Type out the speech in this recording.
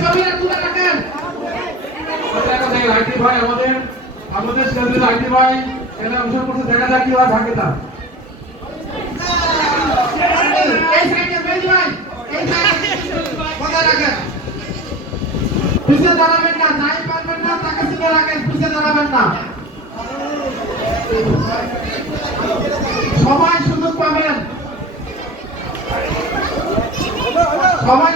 ছবিটা তুলে রাখেন। আইটি ভাই আমাদের স্টেজের আইটি ভাই এখানে অংশগ্রহণ করতে দেখা যায় কি হয় ভাগে না। এই সাইডে বেজি ভাই এই সাইডে কথা রাখেন। পিছে দাঁড়াবেন না, যাই পারবেন না তাকে তুলে রাখেন, পিছে দাঁড়াবেন না। সবাই সুযোগ পাবেন, সবাই